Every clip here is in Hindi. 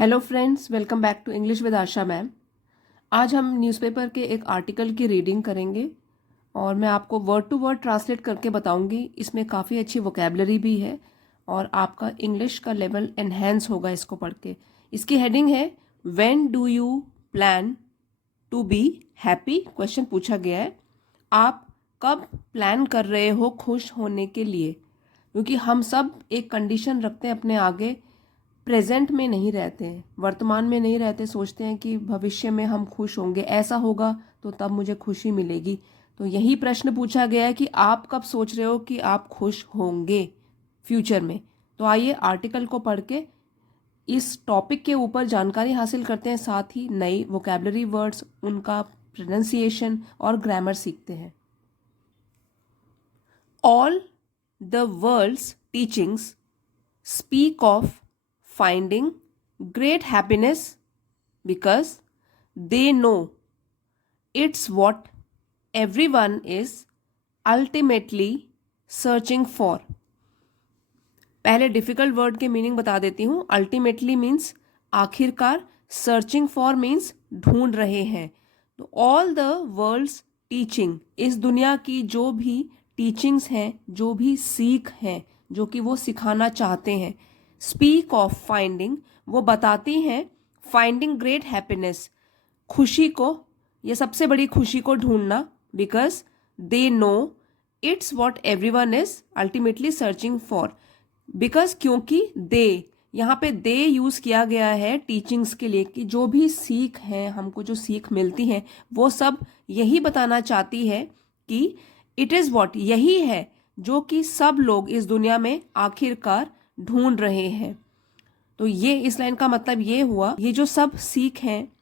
Hello friends, welcome back to English with Asha ma'am. आज हम न्यूज़पेपर के एक आर्टिकल की रीडिंग करेंगे और मैं आपको वर्ड टू वर्ड ट्रांसलेट करके बताऊंगी। इसमें काफ़ी अच्छी वोकेबलरी भी है और आपका इंग्लिश का लेवल एनहेंस होगा इसको पढ़ के। इसकी हेडिंग है when do you plan to be happy. Question पूछा गया है, आप कब प्लान कर रहे हो खुश होने के लिए? क्योंकि हम सब एक कंडीशन रखते हैं अपने आगे, प्रेजेंट में नहीं रहते हैं, वर्तमान में नहीं रहते, सोचते हैं कि भविष्य में हम खुश होंगे, ऐसा होगा तो तब मुझे खुशी मिलेगी। तो यही प्रश्न पूछा गया है कि आप कब सोच रहे हो कि आप खुश होंगे फ्यूचर में। तो आइए आर्टिकल को पढ़ के इस टॉपिक के ऊपर जानकारी हासिल करते हैं, साथ ही नई वोकेबलरी वर्ड्स, उनका प्रोनाउंसिएशन और ग्रामर सीखते हैं। All the world's teachings speak of finding great happiness because they know it's what everyone is ultimately searching for। पहले डिफिकल्ट वर्ड के मीनिंग बता देती हूँ। अल्टीमेटली मीन्स आखिरकार, सर्चिंग फॉर मीन्स ढूंढ रहे हैं। तो ऑल द वर्ल्ड्स टीचिंग, इस दुनिया की जो भी टीचिंग्स हैं, जो भी सीख हैं, जो कि वो सिखाना चाहते हैं। स्पीक ऑफ फाइंडिंग, वो बताती हैं फाइंडिंग ग्रेट हैप्पीनेस, खुशी को, ये सबसे बड़ी खुशी को ढूंढना। Because they know it's what everyone is ultimately searching for. Because क्योंकि दे, यहाँ पे दे यूज किया गया है टीचिंग्स के लिए कि जो भी सीख है, हमको जो सीख मिलती है, वो सब यही बताना चाहती है कि इट इज़ वॉट, यही है जो कि सब लोग इस दुनिया में आखिरकार ढूंढ रहे हैं। तो ये इस लाइन का मतलब ये हुआ, ये जो सब सीख हैं,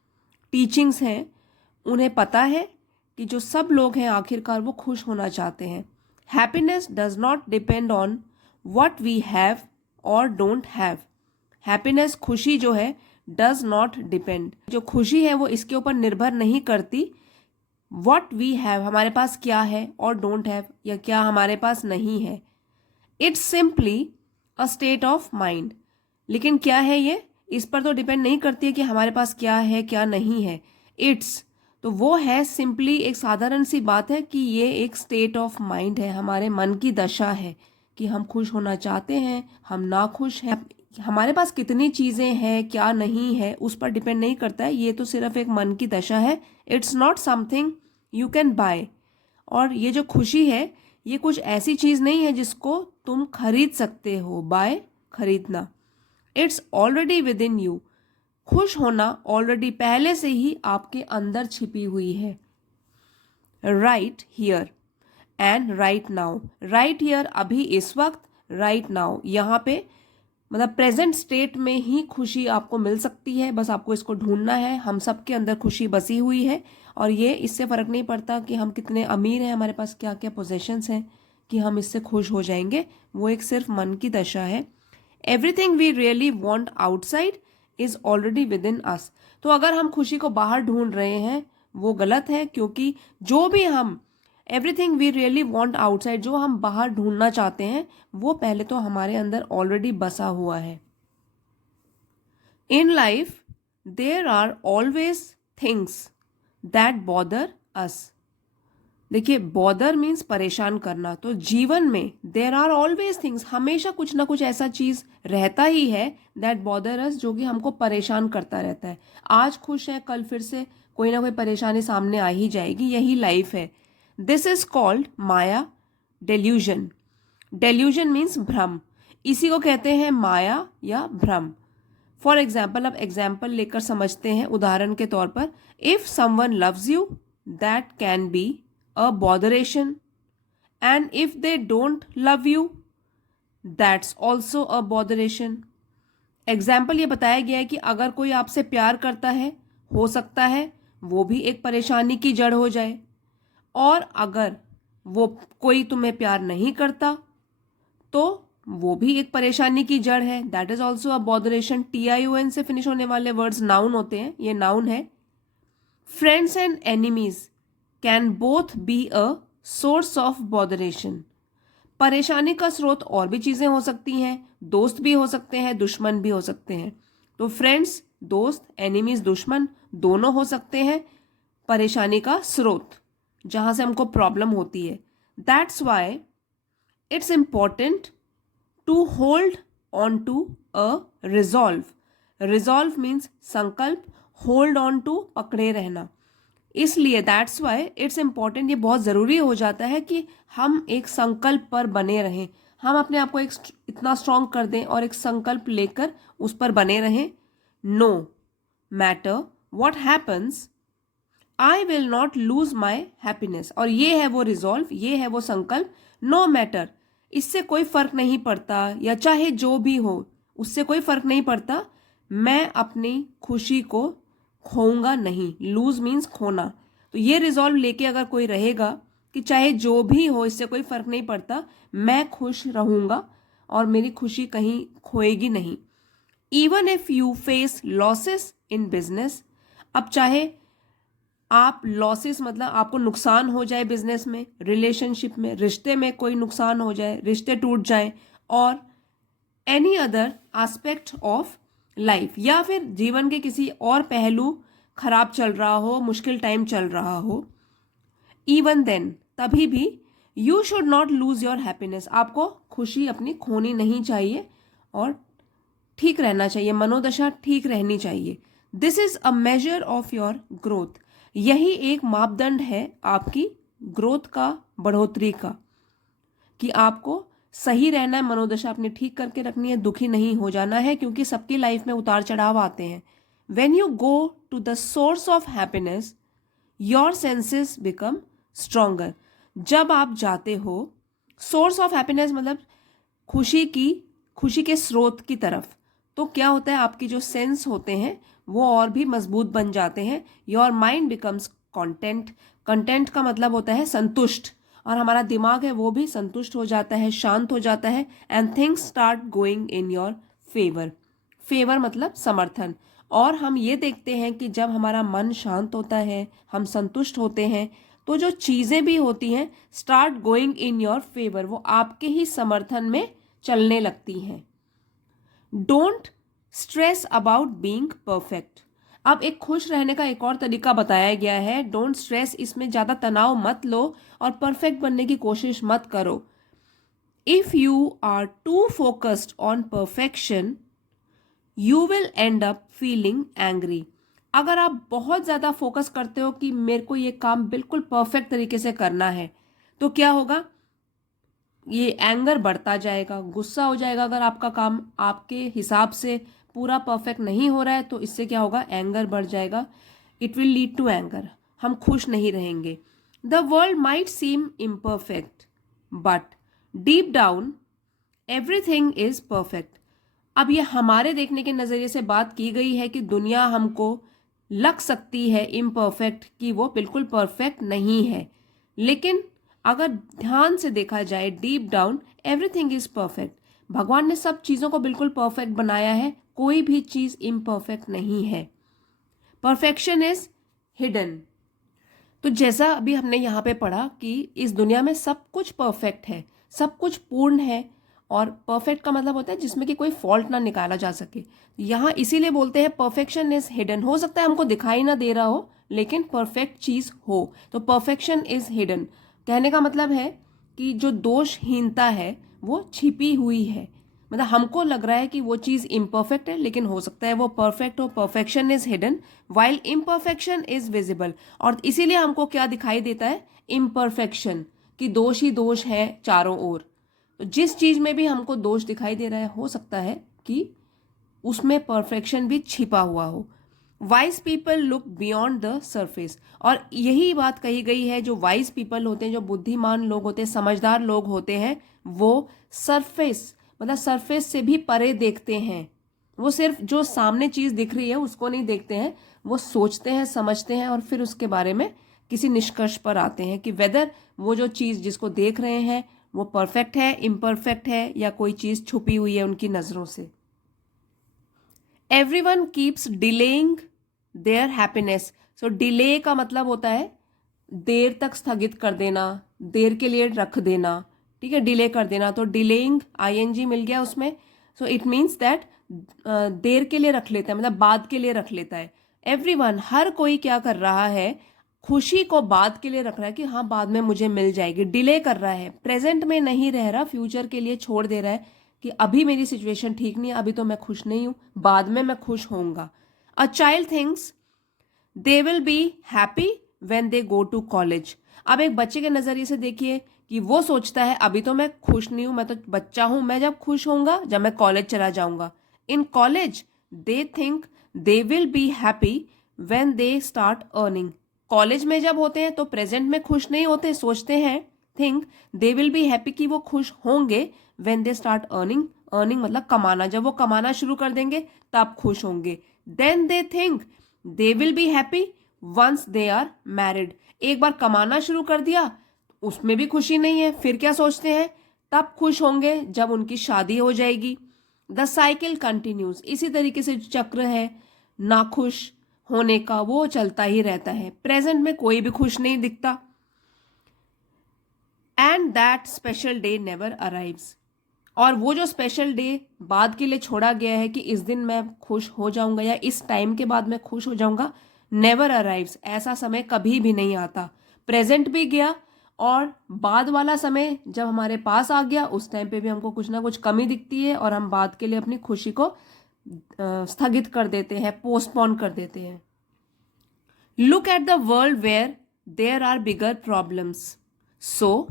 टीचिंग्स हैं, उन्हें पता है कि जो सब लोग हैं आखिरकार वो खुश होना चाहते हैं। Happiness does not depend on what we have और डोंट हैव। हैप्पीनेस, खुशी जो है, डज नॉट डिपेंड, जो खुशी है वो इसके ऊपर निर्भर नहीं करती व्हाट वी हैव, हमारे पास क्या है, और डोंट हैव, या क्या हमारे पास नहीं है। It's simply a state of mind. लेकिन क्या है ये, इस पर तो डिपेंड नहीं करती है कि हमारे पास क्या है क्या नहीं है। इट्स, तो वो है सिंपली, एक साधारण सी बात है कि ये एक स्टेट ऑफ माइंड है, हमारे मन की दशा है कि हम खुश होना चाहते हैं, हम ना खुश हैं। हमारे पास कितनी चीज़ें हैं, क्या नहीं है, उस पर डिपेंड नहीं करता है, ये तो सिर्फ एक मन की दशा है। It's not something you can buy. और ये जो खुशी है, ये कुछ ऐसी चीज़ नहीं है जिसको तुम खरीद सकते हो। बाय, खरीदना। It's already with in you, खुश होना ऑलरेडी पहले से ही आपके अंदर छिपी हुई है। Right here and right now. Right here, अभी इस वक्त, राइट नाउ, यहाँ पे मतलब प्रेजेंट स्टेट में ही खुशी आपको मिल सकती है, बस आपको इसको ढूंढना है। हम सब के अंदर खुशी बसी हुई है और ये, इससे फ़र्क नहीं पड़ता कि हम कितने अमीर हैं, हमारे पास क्या क्या पोजेशंस हैं, कि हम इससे खुश हो जाएंगे। वो एक सिर्फ मन की दशा है। Everything we really want outside is already within us. तो अगर हम खुशी को बाहर ढूंढ रहे हैं वो गलत है, क्योंकि जो भी हम, everything we really want outside, जो हम बाहर ढूंढना चाहते हैं, वो पहले तो हमारे अंदर ऑलरेडी बसा हुआ है। In life there are always things that bother us. देखिए, बॉदर मीन्स परेशान करना, तो जीवन में देर आर ऑलवेज थिंग्स, हमेशा कुछ ना कुछ ऐसा चीज रहता ही है, दैट बॉदर अस, जो कि हमको परेशान करता रहता है। आज खुश है, कल फिर से कोई ना कोई परेशानी सामने आ ही जाएगी, यही लाइफ है। This is called Maya, delusion. Delusion means भ्रम, इसी को कहते हैं माया या भ्रम। फॉर एग्जाम्पल, अब एग्जाम्पल लेकर समझते हैं। उदाहरण के तौर पर, if someone loves you that can be a botheration, and if they don't love you that's also a botheration। Example ये बताया गया है कि अगर कोई आपसे प्यार करता है, हो सकता है वो भी एक परेशानी की जड़ हो जाए, और अगर वो कोई तुम्हें प्यार नहीं करता तो वो भी एक परेशानी की जड़ है, that is also a botheration. TION से फिनिश होने वाले वर्ड्स नाउन होते हैं, ये नाउन है। Friends and enemies can both be a source of botheration. परेशानी का स्रोत और भी चीज़ें हो सकती हैं, दोस्त भी हो सकते हैं, दुश्मन भी हो सकते हैं। तो फ्रेंड्स, दोस्त, एनिमीज, दुश्मन दोनों हो सकते हैं परेशानी का स्रोत, जहां से हमको प्रॉब्लम होती है. That's why it's important to hold on to a resolve. Resolve means संकल्प, होल्ड ऑन टू पकड़े रहना. इसलिए दैट्स वाई इट्स इम्पॉर्टेंट, ये बहुत ज़रूरी हो जाता है कि हम एक संकल्प पर बने रहें. हम अपने आप को एक इतना स्ट्रांग कर दें और एक संकल्प लेकर उस पर बने रहें. No matter what happens I will not lose my happiness. और ये है वो रिजॉल्व, ये है वो संकल्प. नो मैटर, इससे कोई फर्क नहीं पड़ता, या चाहे जो भी हो उससे कोई फर्क नहीं पड़ता, मैं अपनी खुशी को खोऊंगा नहीं. लूज मीन्स खोना. तो ये रिजॉल्व लेके अगर कोई रहेगा कि चाहे जो भी हो इससे कोई फर्क नहीं पड़ता, मैं खुश रहूंगा और मेरी खुशी कहीं खोएगी नहीं. Even if you face losses in business. अब चाहे आप लॉसेस मतलब आपको नुकसान हो जाए बिजनेस में, रिलेशनशिप में, रिश्ते में कोई नुकसान हो जाए, रिश्ते टूट जाएं, और any other aspect of life, या फिर जीवन के किसी और पहलू खराब चल रहा हो, मुश्किल टाइम चल रहा हो, इवन देन, तभी भी you should not lose your happiness. आपको खुशी अपनी खोनी नहीं चाहिए और ठीक रहना चाहिए, मनोदशा ठीक रहनी चाहिए. This is a measure of your growth. यही एक मापदंड है आपकी ग्रोथ का, बढ़ोतरी का, कि आपको सही रहना है, मनोदशा अपनी ठीक करके रखनी है, दुखी नहीं हो जाना है, क्योंकि सबकी लाइफ में उतार चढ़ाव आते हैं. When you go to the source of happiness your senses become stronger. जब आप जाते हो सोर्स ऑफ हैप्पीनेस मतलब खुशी के स्रोत की तरफ, तो क्या होता है, आपकी जो सेंस होते हैं वो और भी मजबूत बन जाते हैं. Your mind becomes content. Content का मतलब होता है संतुष्ट, और हमारा दिमाग है वो भी संतुष्ट हो जाता है, शांत हो जाता है. And things start going in your favour. Favour मतलब समर्थन. और हम ये देखते हैं कि जब हमारा मन शांत होता है, हम संतुष्ट होते हैं, तो जो चीज़ें भी होती हैं start going in your favour, वो आपके ही समर्थन में चलने लगती हैं. Don't stress about being perfect. अब एक खुश रहने का एक और तरीका बताया गया है. डोंट स्ट्रेस, इसमें ज़्यादा तनाव मत लो और परफेक्ट बनने की कोशिश मत करो. If you are too focused on perfection you will end up feeling angry. अगर आप बहुत ज़्यादा फोकस करते हो कि मेरे को ये काम बिल्कुल परफेक्ट तरीके से करना है, तो क्या होगा, ये एंगर बढ़ता जाएगा, गुस्सा हो जाएगा. अगर आपका काम आपके हिसाब से पूरा परफेक्ट नहीं हो रहा है तो इससे क्या होगा, एंगर बढ़ जाएगा. It will lead to anger. हम खुश नहीं रहेंगे. The world might seem imperfect but deep down everything is perfect. अब ये हमारे देखने के नज़रिए से बात की गई है कि दुनिया हमको लग सकती है इम्परफेक्ट, कि वो बिल्कुल परफेक्ट नहीं है, लेकिन अगर ध्यान से देखा जाए deep down everything is perfect. भगवान ने सब चीज़ों को बिल्कुल परफेक्ट बनाया है, कोई भी चीज़ इम्परफेक्ट नहीं है. Perfection is hidden. तो जैसा अभी हमने यहाँ पे पढ़ा कि इस दुनिया में सब कुछ परफेक्ट है, सब कुछ पूर्ण है, और परफेक्ट का मतलब होता है जिसमें कि कोई फॉल्ट ना निकाला जा सके. यहाँ इसीलिए बोलते हैं परफेक्शन इज हिडन. हो सकता है हमको दिखाई ना दे रहा हो, लेकिन परफेक्ट चीज़ हो, तो परफेक्शन इज हिडन. कहने का मतलब है कि जो दोषहीनता है वो छिपी हुई है. मतलब हमको लग रहा है कि वो चीज़ इम्परफेक्ट है, लेकिन हो सकता है वो परफेक्ट हो. Perfection is hidden while imperfection is visible. और इसीलिए हमको क्या दिखाई देता है, इम्परफेक्शन, कि दोष ही दोष है चारों ओर. तो जिस चीज़ में भी हमको दोष दिखाई दे रहा है, हो सकता है कि उसमें परफेक्शन भी छिपा हुआ हो. Wise people look beyond the surface. और यही बात कही गई है, जो वाइज पीपल होते हैं, जो बुद्धिमान लोग होते हैं, समझदार लोग होते हैं, वो सरफेस मतलब सरफेस से भी परे देखते हैं. वो सिर्फ जो सामने चीज़ दिख रही है उसको नहीं देखते हैं, वो सोचते हैं, समझते हैं, और फिर उसके बारे में किसी निष्कर्ष पर आते हैं कि वेदर वो जो चीज़ जिसको देख रहे हैं वो परफेक्ट है, इम्परफेक्ट है, या कोई चीज़ छुपी हुई है उनकी नज़रों से. Everyone keeps delaying their happiness. So delay का मतलब होता है देर तक स्थगित कर देना, देर के लिए रख देना. ठीक है, डिले कर देना. तो डिलेइंग आईएनजी मिल गया उसमें. So it means that there के लिए रख लेता है, मतलब बाद के लिए रख लेता है। एवरीवन, हर कोई क्या कर रहा है, खुशी को बाद के लिए रख रहा है कि हाँ बाद में मुझे मिल जाएगी, डिले कर रहा है, प्रेजेंट में नहीं रह रहा, फ्यूचर के लिए छोड़ दे रहा है कि अभी मेरी सिचुएशन ठीक नहीं है, अभी तो मैं खुश नहीं हूं, बाद में मैं खुश होऊंगा। A child thinks they will be happy when they go to college. अब एक बच्चे के नजरिए से देखिए कि वो सोचता है अभी तो मैं खुश नहीं हूं, मैं तो बच्चा हूं, मैं जब खुश होऊंगा जब मैं कॉलेज चला जाऊंगा। In college they think they will be happy when they start earning. College में जब होते हैं तो प्रेजेंट में खुश नहीं होते, सोचते हैं think they will be happy कि वो खुश होंगे when they start earning. Earning मतलब कमाना, जब वो कमाना शुरू कर देंगे तब खुश होंगे। Then they think they will be happy once they are married. एक बार कमाना शुरू कर दिया उसमें भी खुशी नहीं है, फिर क्या सोचते हैं, तब खुश होंगे जब उनकी शादी हो जाएगी। द साइकिल कंटिन्यूज, इसी तरीके से जो चक्र है नाखुश होने का वो चलता ही रहता है, प्रेजेंट में कोई भी खुश नहीं दिखता। And that special day never arrives, और वो जो स्पेशल डे बाद के लिए छोड़ा गया है कि इस दिन मैं खुश हो जाऊंगा या इस टाइम के बाद मैं खुश हो जाऊंगा, नेवर अराइव्स, ऐसा समय कभी भी नहीं आता। प्रेजेंट भी गया और बाद वाला समय जब हमारे पास आ गया उस टाइम पे भी हमको कुछ ना कुछ कमी दिखती है और हम बाद के लिए अपनी खुशी को स्थगित कर देते हैं, पोस्टपोन कर देते हैं। Look at the world where there are bigger problems so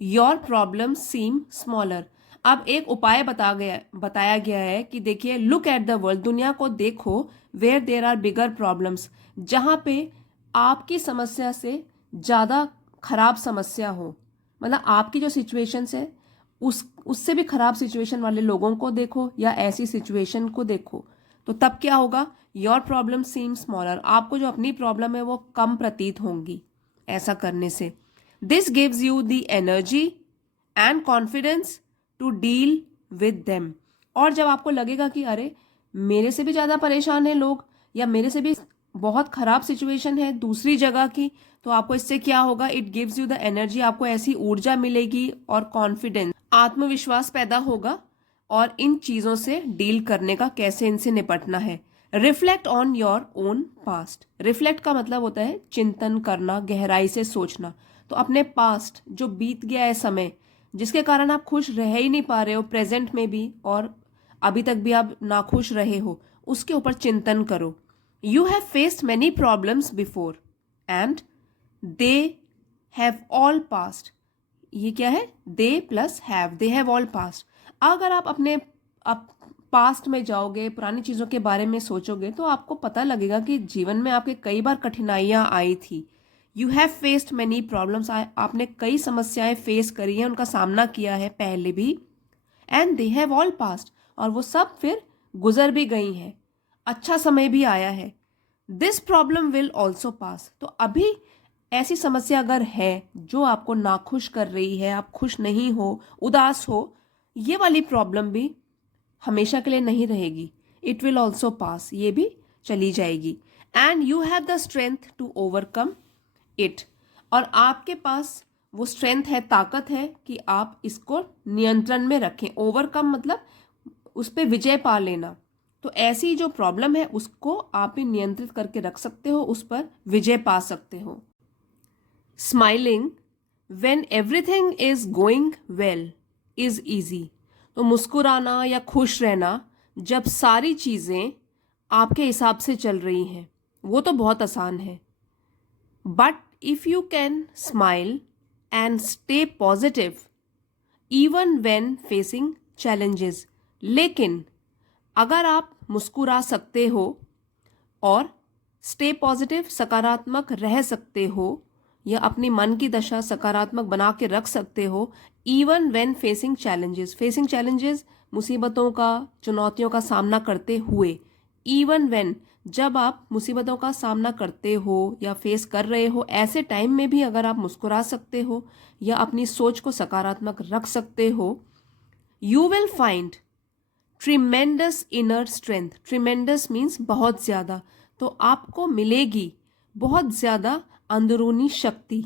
your problems seem smaller. अब एक उपाय बताया गया है कि देखिए, लुक एट द वर्ल्ड, दुनिया को देखो, where there are bigger problems, जहां पे आपकी समस्या से ज़्यादा खराब समस्या हो, मतलब आपकी जो सिचुएशंस है उससे भी खराब सिचुएशन वाले लोगों को देखो या ऐसी सिचुएशन को देखो, तो तब क्या होगा, योर प्रॉब्लम सीम स्मॉलर, आपको जो अपनी प्रॉब्लम है वो कम प्रतीत होंगी ऐसा करने से। This gives you the energy and confidence to deal with them. और जब आपको लगेगा कि अरे मेरे से भी ज़्यादा परेशान है लोग या मेरे से भी बहुत खराब सिचुएशन है दूसरी जगह की, तो आपको इससे क्या होगा, it gives you the energy, आपको ऐसी ऊर्जा मिलेगी और कॉन्फिडेंस, आत्मविश्वास पैदा होगा और इन चीज़ों से डील करने का, कैसे इनसे निपटना है। Reflect on your own past, reflect का मतलब होता है चिंतन करना, गहराई से सोचना। तो अपने पास्ट जो बीत गया है समय, जिसके कारण आप खुश रह ही नहीं पा रहे हो प्रेजेंट में भी और अभी तक भी आप नाखुश रहे हो, उसके ऊपर चिंतन करो। You have faced many problems before and they have all passed. ये क्या है, they plus have, they have all passed. अगर आप अपने पास्ट में जाओगे, पुरानी चीज़ों के बारे में सोचोगे, तो आपको पता लगेगा कि जीवन में आपके कई बार कठिनाइयाँ आई थी। You have faced many problems, आपने कई समस्याएं फेस करी हैं, उनका सामना किया है पहले भी। And they have all past, और वो सब फिर गुजर भी गई हैं, अच्छा समय भी आया है। This problem will also pass, तो अभी ऐसी समस्या अगर है जो आपको नाखुश कर रही है, आप खुश नहीं हो, उदास हो, ये वाली प्रॉब्लम भी हमेशा के लिए नहीं रहेगी, इट विल ऑल्सो पास, ये भी चली जाएगी। And you have the strength to overcome it, और आपके पास वो स्ट्रेंथ है, ताकत है कि आप इसको नियंत्रण में रखें। ओवरकम मतलब उस पर विजय पा लेना, तो ऐसी जो प्रॉब्लम है उसको आप भी नियंत्रित करके रख सकते हो, उस पर विजय पा सकते हो। Smiling when everything is going well is easy, तो मुस्कुराना या खुश रहना जब सारी चीज़ें आपके हिसाब से चल रही हैं वो तो बहुत आसान है। But if you can smile and stay positive even when facing challenges, लेकिन अगर आप मुस्कुरा सकते हो और स्टे पॉजिटिव, सकारात्मक रह सकते हो या अपनी मन की दशा सकारात्मक बना के रख सकते हो, even when facing challenges, facing challenges मुसीबतों का, चुनौतियों का सामना करते हुए, इवन व्हेन जब आप मुसीबतों का सामना करते हो या फेस कर रहे हो, ऐसे टाइम में भी अगर आप मुस्कुरा सकते हो या अपनी सोच को सकारात्मक रख सकते हो, you will find tremendous inner strength. Tremendous means बहुत ज़्यादा, तो आपको मिलेगी बहुत ज़्यादा अंदरूनी शक्ति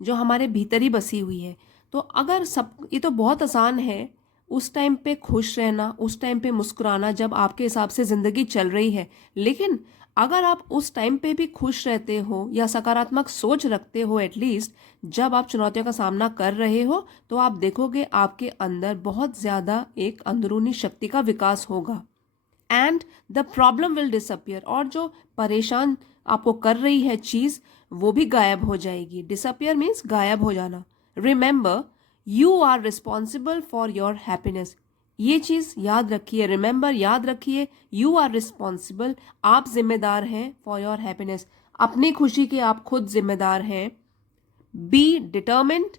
जो हमारे भीतर ही बसी हुई है। तो अगर सब, ये तो बहुत आसान है, उस टाइम पे खुश रहना, उस टाइम पे मुस्कुराना जब आपके हिसाब से ज़िंदगी चल रही है। लेकिन अगर आप उस टाइम पे भी खुश रहते हो या सकारात्मक सोच रखते हो, एटलीस्ट जब आप चुनौतियों का सामना कर रहे हो, तो आप देखोगे आपके अंदर बहुत ज़्यादा एक अंदरूनी शक्ति का विकास होगा and the problem will disappear. और जो परेशान आपको कर रही है चीज़, वो भी गायब हो जाएगी। डिसअपियर मीन्स गायब हो जाना। Remember, you are responsible for your happiness. ये चीज़ याद रखिए, रिमेंबर याद रखिए, यू आर रिस्पॉन्सिबल, आप जिम्मेदार हैं फॉर योर हैप्पीनेस, अपनी खुशी के आप खुद जिम्मेदार हैं। Be determined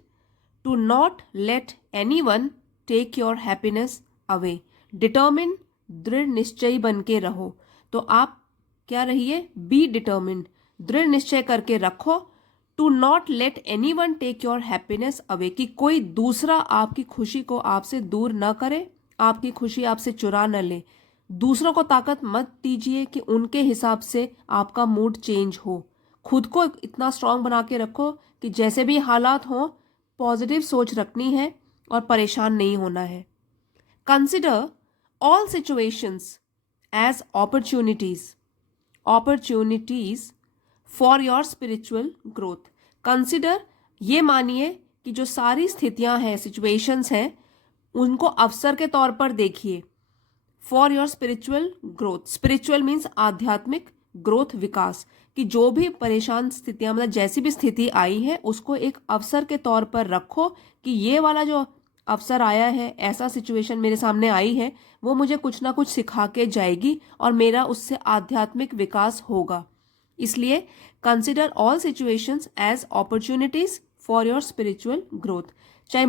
to not let any one take your happiness away. Determine, दृढ़ निश्चयी बन के रहो। तो आप क्या रहिए, बी डिटर्मिन्ड, दृढ़ निश्चय करके रखो। To not let any one take your happiness away, कि कोई दूसरा आपकी खुशी को आपसे दूर न करे, आपकी खुशी आपसे चुरा न ले। दूसरों को ताकत मत दीजिए कि उनके हिसाब से आपका मूड चेंज हो। खुद को इतना स्ट्रांग बना के रखो कि जैसे भी हालात हों, पॉजिटिव सोच रखनी है और परेशान नहीं होना है। Consider all situations as opportunities for your spiritual growth. Consider, ये मानिए कि जो सारी स्थितियां हैं, सिचुएशंस हैं, उनको अवसर के तौर पर देखिए। For your spiritual growth, spiritual means आध्यात्मिक ग्रोथ, विकास, कि जो भी परेशान स्थितियां, मतलब जैसी भी स्थिति आई है, उसको एक अवसर के तौर पर रखो कि ये वाला जो अवसर आया है, ऐसा सिचुएशन मेरे सामने आई है, वो मुझे कुछ ना कुछ सिखा के जाएगी और मेरा उससे आध्यात्मिक विकास होगा। इसलिए consider all situations as opportunities for your spiritual growth. चाहे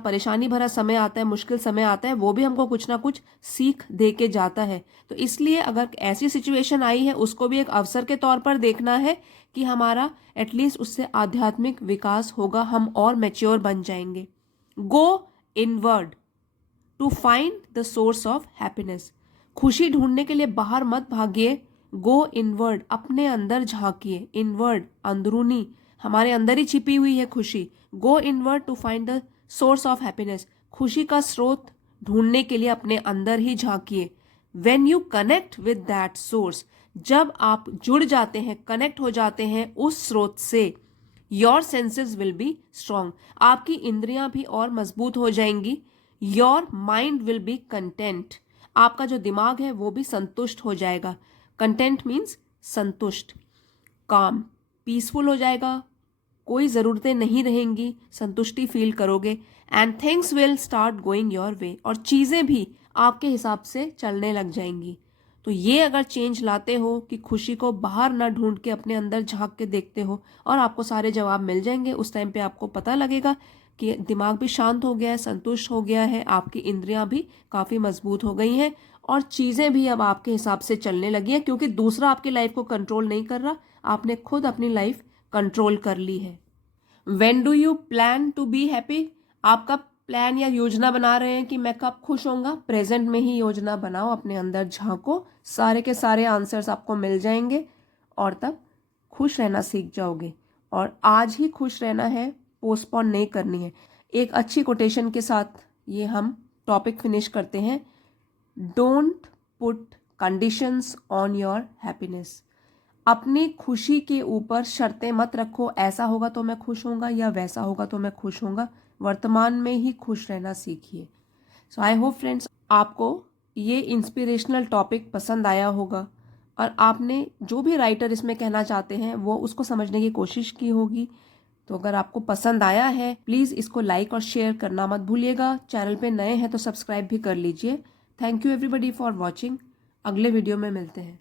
परेशानी भरा समय आता है, मुश्किल समय आता है, वो भी हमको कुछ ना कुछ सीख दे के जाता है। तो इसलिए अगर ऐसी सिचुएशन आई है, उसको भी एक अवसर के तौर पर देखना है कि हमारा एटलीस्ट उससे आध्यात्मिक विकास होगा, हम और मैच्योर बन जाएंगे। Go inward to find the source of happiness. खुशी ढूंढने के लिए बाहर मत भागिए, गो इनवर्ड, अपने अंदर झांकिए। इनवर्ड, अंदरूनी, हमारे अंदर ही छिपी हुई है खुशी। Go inward to find the source of happiness, खुशी का स्रोत ढूंढने के लिए अपने अंदर ही झांकिए। When you connect with that source, जब आप जुड़ जाते हैं, कनेक्ट हो जाते हैं उस स्रोत से, your senses will be strong, आपकी इंद्रियां भी और मजबूत हो जाएंगी। Your mind will be content, आपका जो दिमाग है वो भी संतुष्ट हो जाएगा। कंटेंट मीन्स संतुष्ट, काम, पीसफुल हो जाएगा, कोई ज़रूरतें नहीं रहेंगी, संतुष्टि फील करोगे। And things will start going your way, और चीज़ें भी आपके हिसाब से चलने लग जाएंगी। तो ये अगर चेंज लाते हो कि खुशी को बाहर ना ढूंढ के अपने अंदर झांक के देखते हो, और आपको सारे जवाब मिल जाएंगे। उस टाइम पे आपको पता लगेगा कि दिमाग भी शांत हो गया है, संतुष्ट हो गया है, आपकी इंद्रियां भी काफ़ी मजबूत हो गई हैं, और चीज़ें भी अब आपके हिसाब से चलने लगी हैं, क्योंकि दूसरा आपकी लाइफ को कंट्रोल नहीं कर रहा, आपने खुद अपनी लाइफ कंट्रोल कर ली है। When do you plan to be happy? आप कब प्लान या योजना बना रहे हैं कि मैं कब खुश होऊंगा? प्रेजेंट में ही योजना बनाओ, अपने अंदर झांको, सारे के सारे आंसर्स आपको मिल जाएंगे और तब खुश रहना सीख जाओगे। और आज ही खुश रहना है, पोस्टपोन नहीं करनी है। एक अच्छी कोटेशन के साथ ये हम टॉपिक फिनिश करते हैं। Don't put conditions on your happiness. अपनी खुशी के ऊपर शर्तें मत रखो, ऐसा होगा तो मैं खुश होऊंगा या वैसा होगा तो मैं खुश होऊंगा। वर्तमान में ही खुश रहना सीखिए। सो आई होप फ्रेंड्स, आपको ये इंस्पिरेशनल टॉपिक पसंद आया होगा और आपने जो भी राइटर इसमें कहना चाहते हैं वो उसको समझने की कोशिश की होगी। तो अगर आपको पसंद आया है, प्लीज़ इसको लाइक और शेयर करना मत भूलिएगा। चैनल पे नए हैं तो सब्सक्राइब भी कर लीजिए। Thank you everybody for watching. अगले वीडियो में मिलते हैं।